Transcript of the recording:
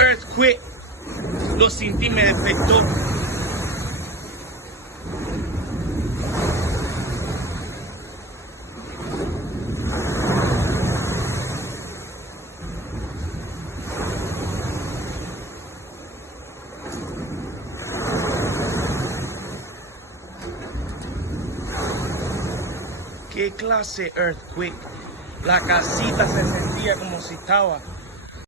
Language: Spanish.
earthquake. Lo sentí, me despertó. ¿Qué clase de earthquake? La casita se sentía como si estaba